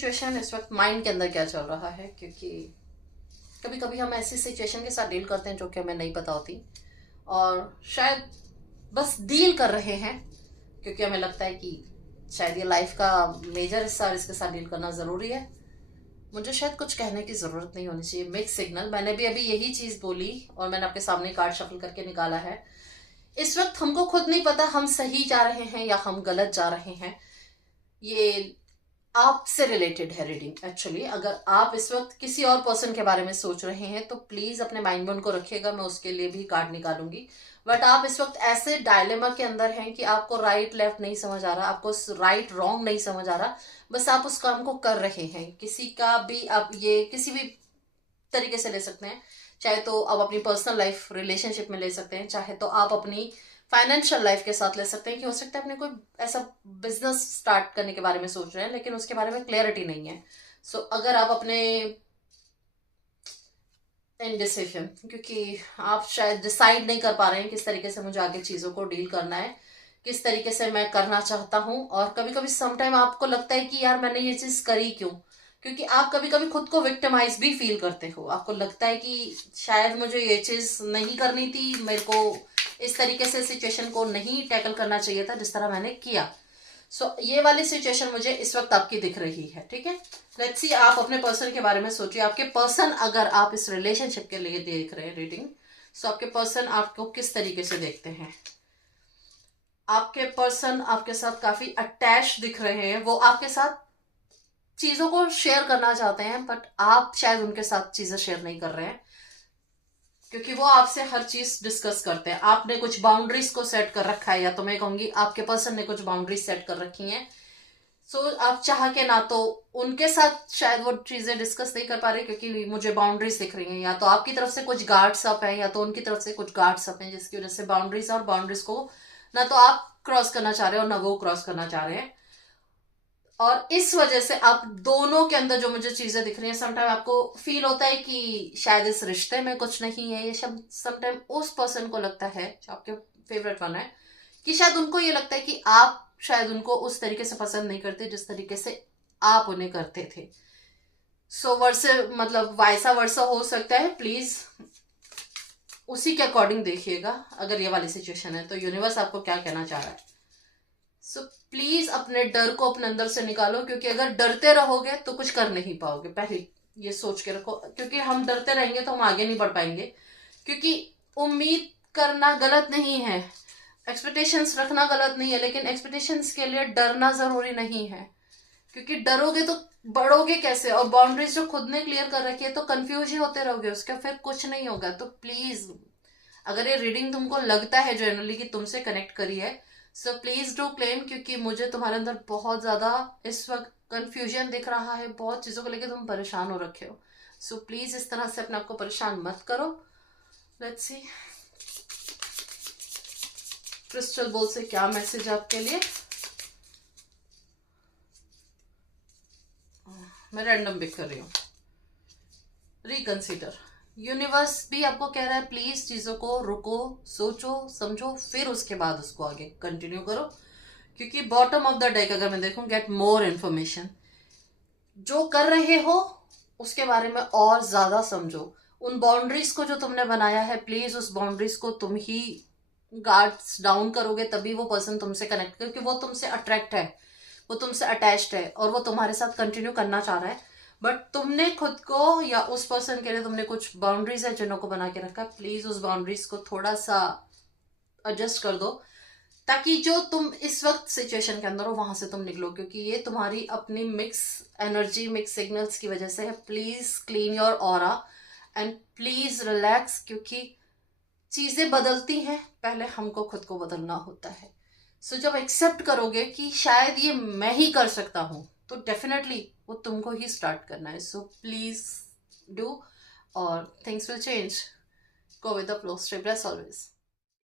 Situation इस वक्त mind के अंदर क्या चल रहा है, क्योंकि कभी कभी हम ऐसी सिचुएशन के साथ डील करते हैं जो कि हमें नहीं पता होती, और शायद बस डील कर रहे हैं क्योंकि हमें लगता है कि शायद ये लाइफ का मेजर हिस्सा और इसके साथ डील करना ज़रूरी है। मुझे शायद कुछ कहने की ज़रूरत नहीं होनी चाहिए। मिक्स सिग्नल, मैंने भी अभी यही चीज़ बोली और मैंने आपके सामने कार्ड शफल करके निकाला है। इस वक्त हमको खुद नहीं पता हम सही जा रहे हैं या हम गलत जा रहे हैं। ये आपसे रिलेटेड है रीडिंग। एक्चुअली अगर आप इस वक्त किसी और पर्सन के बारे में सोच रहे हैं तो प्लीज अपने माइंड में उनको रखिएगा, मैं उसके लिए भी कार्ड निकालूंगी। बट आप इस वक्त ऐसे डायलेमा के अंदर हैं कि आपको राइट लेफ्ट नहीं समझ आ रहा, आपको राइट रॉन्ग नहीं समझ आ रहा, बस आप उस काम को कर रहे हैं। किसी का भी आप ये किसी भी तरीके से ले सकते हैं, चाहे तो आप अपनी पर्सनल लाइफ रिलेशनशिप में ले सकते हैं, चाहे तो आप अपनी फाइनेंशियल लाइफ के साथ ले सकते हैं कि हो सकता है अपने कोई ऐसा बिजनेस स्टार्ट करने के बारे में सोच रहे हैं लेकिन उसके बारे में क्लैरिटी नहीं है। सो अगर आप अपने इनडिसिजन, क्योंकि आप शायद डिसाइड नहीं कर पा रहे हैं किस तरीके से मुझे आगे चीज़ों को डील करना है, किस तरीके से मैं करना चाहता हूँ। और कभी कभी समटाइम आपको लगता है कि यार मैंने ये चीज़ करी क्यों, क्योंकि आप कभी कभी खुद को विक्टिमाइज भी फील करते हो। आपको लगता है कि शायद मुझे ये चीज़ नहीं करनी थी, मेरे को इस तरीके से सिचुएशन को नहीं टैकल करना चाहिए था जिस तरह मैंने किया। ये वाली सिचुएशन मुझे इस वक्त आपकी दिख रही है। ठीक है, लेट्स सी आप अपने पर्सन के बारे में सोचिए। आपके पर्सन, अगर आप इस रिलेशनशिप के लिए देख रहे हैं रीडिंग, सो आपके पर्सन आपको किस तरीके से देखते हैं। आपके पर्सन आपके साथ काफी अटैच दिख रहे हैं, वो आपके साथ चीजों को शेयर करना चाहते हैं बट आप शायद उनके साथ चीजें शेयर नहीं कर रहे हैं क्योंकि वो आपसे हर चीज डिस्कस करते हैं। आपने कुछ बाउंड्रीज को सेट कर रखा है, या तो मैं कहूंगी आपके पर्सन ने कुछ बाउंड्रीज सेट कर रखी हैं। आप चाह के ना तो उनके साथ शायद वो चीजें डिस्कस नहीं कर पा रहे क्योंकि मुझे बाउंड्रीज दिख रही हैं, या तो आपकी तरफ से कुछ गार्ड्स अप है या तो उनकी तरफ से कुछ गार्ड्स अप हैं, जिसकी वजह से बाउंड्रीज और बाउंड्रीज को ना तो आप क्रॉस करना चाह रहे हो ना वो क्रॉस करना चाह रहे हैं। और इस वजह से आप दोनों के अंदर जो मुझे चीजें दिख रही हैं, समटाइम आपको फील होता है कि शायद इस रिश्ते में कुछ नहीं है। ये सब समटाइम उस पर्सन को लगता है जो आपके फेवरेट वन है, कि शायद उनको ये लगता है कि आप शायद उनको उस तरीके से पसंद नहीं करते जिस तरीके से आप उन्हें करते थे। वर्से मतलब वाइसा वर्सा हो सकता है। प्लीज उसी के अकॉर्डिंग देखिएगा। अगर ये वाली सिचुएशन है तो यूनिवर्स आपको क्या कहना चाह रहा है। प्लीज अपने डर को अपने अंदर से निकालो, क्योंकि अगर डरते रहोगे तो कुछ कर नहीं पाओगे। पहले ये सोच के रखो, क्योंकि हम डरते रहेंगे तो हम आगे नहीं बढ़ पाएंगे। क्योंकि उम्मीद करना गलत नहीं है, एक्सपेक्टेशंस रखना गलत नहीं है, लेकिन एक्सपेक्टेशंस के लिए डरना जरूरी नहीं है। क्योंकि डरोगे तो बढ़ोगे कैसे, और बाउंड्रीज जो खुद ने क्लियर कर रखी है तो कंफ्यूज ही होते रहोगे, उसका फिर कुछ नहीं होगा। तो प्लीज अगर ये रीडिंग तुमको लगता है जनरली कि तुमसे कनेक्ट करी है, सो प्लीज डू क्लेम, क्योंकि मुझे तुम्हारे अंदर बहुत ज्यादा इस वक्त कंफ्यूजन दिख रहा है, बहुत चीजों को लेकर तुम परेशान हो रखे हो। सो प्लीज इस तरह से अपने आप को परेशान मत करो। लेट्स सी क्रिस्टल बॉल से क्या मैसेज आपके लिए। मैं रैंडम पिक कर रही हूँ। रिकंसीडर, यूनिवर्स भी आपको कह रहा है प्लीज चीजों को रुको, सोचो समझो, फिर उसके बाद उसको आगे कंटिन्यू करो। क्योंकि बॉटम ऑफ द डेक अगर मैं देखूं, गेट मोर इन्फॉर्मेशन। जो कर रहे हो उसके बारे में और ज्यादा समझो। उन बाउंड्रीज को जो तुमने बनाया है, प्लीज उस बाउंड्रीज को तुम ही गार्ड्स डाउन करोगे, तभी वो पर्सन तुमसे कनेक्ट, क्योंकि वो तुमसे अट्रैक्ट है, वो तुमसे अटैच्ड है और वो तुम्हारे साथ कंटिन्यू करना चाह रहा है। बट तुमने खुद को या उस पर्सन के लिए तुमने कुछ बाउंड्रीज है जिन्हों को बना के रखा है, प्लीज उस बाउंड्रीज को थोड़ा सा एडजस्ट कर दो, ताकि जो तुम इस वक्त सिचुएशन के अंदर हो वहां से तुम निकलो। क्योंकि ये तुम्हारी अपनी मिक्स एनर्जी, मिक्स सिग्नल्स की वजह से है। Please clean your aura and please relax, क्योंकि चीजें बदलती हैं, पहले हमको खुद को बदलना होता है। जब एक्सेप्ट करोगे कि शायद ये मैं ही कर सकता हूं, तो डेफिनेटली वो तुमको ही स्टार्ट करना है। प्लीज डू, और things will change. Go with the flow, stay blessed always.